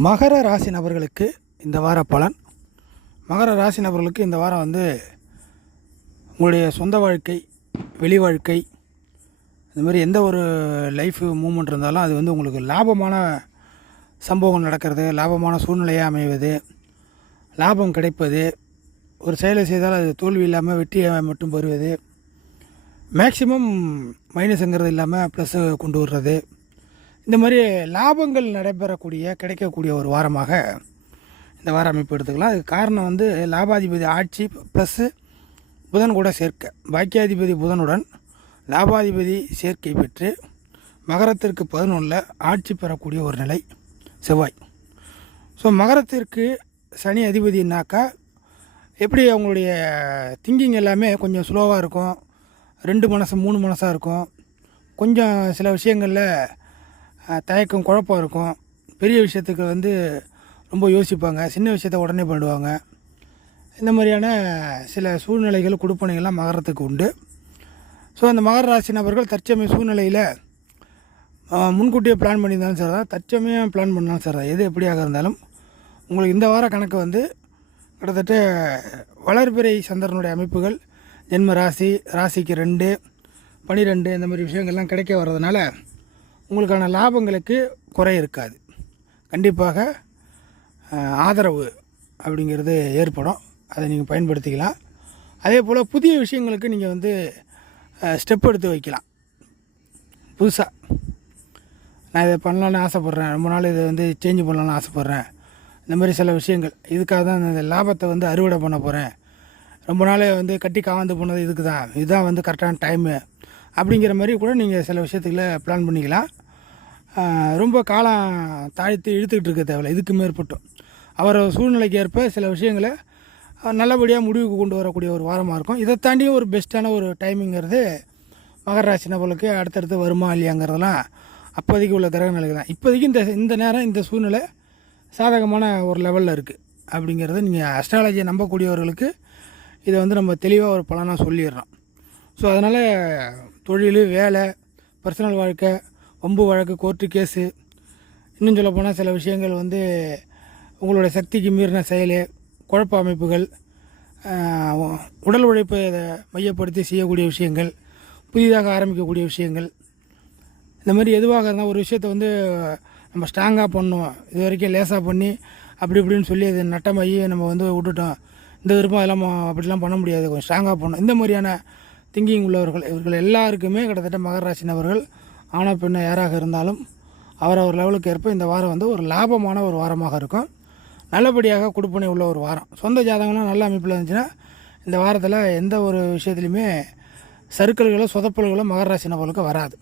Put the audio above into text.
மகர ராசி நபர்களுக்கு இந்த வார பலன். மகர ராசி நபர்களுக்கு இந்த வாரம் உங்களுடைய சொந்த வாழ்க்கை, வெளி வாழ்க்கை, இந்த மாதிரி எந்த ஒரு லைஃப் மூமெண்ட் இருந்தாலும் அது உங்களுக்கு லாபமான சம்பவங்கள் நடக்கிறது, லாபமான சூழ்நிலையாக அமைவது, லாபம் கிடைப்பது, ஒரு செயலை செய்தால் அது தோல்வி இல்லாமல் வெற்றியை மட்டும் பெறுவது, மேக்சிமம் மைனஸுங்கிறது இல்லாமல் ப்ளஸ்ஸு கொண்டு வர்றது, இந்த மாதிரி லாபங்கள் கிடைக்கக்கூடிய ஒரு வாரமாக இந்த வார அமைப்பு எடுத்துக்கலாம். அதுக்கு காரணம் லாபாதிபதி ஆட்சி ப்ளஸ்ஸு புதன் கூட சேர்க்க, பாக்கியாதிபதி புதனுடன் லாபாதிபதி சேர்க்கை பெற்று மகரத்திற்கு 11 ஆட்சி பெறக்கூடிய ஒரு நிலை செவ்வாய். ஸோ மகரத்திற்கு சனி அதிபதினாக்கா எப்படி அவங்களுடைய திங்கிங் எல்லாமே கொஞ்சம் ஸ்லோவாக இருக்கும், 2 மனசு 3 மனசாக இருக்கும், கொஞ்சம் சில விஷயங்களில் தயக்கம் குழப்பம் இருக்கும், பெரிய விஷயத்துக்கு ரொம்ப யோசிப்பாங்க, சின்ன விஷயத்த உடனே பண்ணிடுவாங்க. இந்த மாதிரியான சில சூழ்நிலைகள் கொடுப்பனைகள்லாம் மகரத்துக்கு உண்டு. ஸோ அந்த மகர ராசி நபர்கள் தற்சமய சூழ்நிலையில் முன்கூட்டியே பிளான் பண்ணியிருந்தாலும் சரி தான், தற்சமயம் பிளான் பண்ணாலும் சரி தான், எது எப்படியாக இருந்தாலும் உங்களுக்கு இந்த வார கணக்கு கிட்டத்தட்ட வளர்பிறை சந்திரனுடைய அமைப்புகள் ஜென்ம ராசி, ராசிக்கு 2, 12 இந்த மாதிரி விஷயங்கள்லாம் கிடைக்க வர்றதுனால உங்களுக்கான லாபங்களுக்கு குறை இருக்காது. கண்டிப்பாக ஆதரவு அப்படிங்கிறது ஏற்படும், அதை நீங்கள் பயன்படுத்திக்கலாம். அதே போல் புதிய விஷயங்களுக்கு நீங்கள் ஸ்டெப் எடுத்து வைக்கலாம். புதுசாக நான் இதை பண்ணலான்னு ஆசைப்பட்றேன், ரொம்ப நாள் இதை சேஞ்ச் பண்ணலான்னு ஆசைப்பட்றேன், இந்த மாதிரி சில விஷயங்கள் இதுக்காக தான் இந்த லாபத்தை அறுவடை பண்ண போகிறேன், ரொம்ப நாளே கட்டி காவாந்து போனது இதுதான் கரெக்டான டைமு அப்படிங்கிற மாதிரி கூட நீங்கள் சில விஷயத்துக்குள்ள பிளான் பண்ணிக்கலாம். ரொம்ப காலம் தாழ்த்து இழுத்துக்கிட்டு இருக்க தேவையில்லை. இதுக்கு மேற்பட்டும் அவர் சூழ்நிலைக்கு ஏற்ப சில விஷயங்களை நல்லபடியாக முடிவுக்கு கொண்டு வரக்கூடிய ஒரு வாரமாக இருக்கும். இதை தாண்டியும் ஒரு பெஸ்ட்டான ஒரு டைமிங்கிறது மகர ராசி நபர்களுக்கு அடுத்தடுத்து வருமா இல்லையாங்கிறதெல்லாம் அப்போதைக்கு உள்ள கிரக நிலைக்கு தான். இப்போதைக்கு இந்த நேரம் இந்த சூழ்நிலை சாதகமான ஒரு லெவலில் இருக்குது அப்படிங்கிறத நீங்கள் அஸ்ட்ராலஜியை நம்பக்கூடியவர்களுக்கு இதை நம்ம தெளிவாக ஒரு பலனாக சொல்லிடுறோம். ஸோ அதனால் தொழில், வேலை, பர்சனல் வாழ்க்கை, வம்பு வழக்கு, கோர்ட்டு கேஸு, இன்னும் சொல்லப்போனால் சில விஷயங்கள் உங்களுடைய சக்திக்கு மீறின செயல், குழப்ப அமைப்புகள், உடல் உழைப்பை மையப்படுத்தி செய்யக்கூடிய விஷயங்கள், புதிதாக ஆரம்பிக்கக்கூடிய விஷயங்கள், இந்த மாதிரி எதுவாக இருந்தால் ஒரு விஷயத்தை நம்ம ஸ்ட்ராங்காக பண்ணோம், இது வரைக்கும் லேசாக பண்ணி அப்படி இப்படின்னு சொல்லி அது நட்டமாகி நம்ம விட்டுட்டோம், இந்த விருப்பம் அதெல்லாம் அப்படிலாம் பண்ண முடியாது, கொஞ்சம் ஸ்ட்ராங்காக பண்ணணும், இந்த மாதிரியான திங்கிங் உள்ளவர்கள் இவர்கள் எல்லாருக்குமே கிட்டத்தட்ட மகர ராசி நபர்கள் ஆணோ பெண்ணோ யாராக இருந்தாலும் அவரவர் லெவலுக்கு ஏற்ப இந்த வாரம் ஒரு லாபமான ஒரு வாரமாக இருக்கும். நல்லபடியாக கொடுப்பனை உள்ள ஒரு வாரம். சொந்த ஜாதகம்லாம் நல்ல அமைப்பில் இருந்துச்சுன்னா இந்த வாரத்தில் எந்த ஒரு விஷயத்துலையுமே சறுக்கல்களோ சொதப்பல்களோ மகர ராசி நபர்களுக்கு வராது.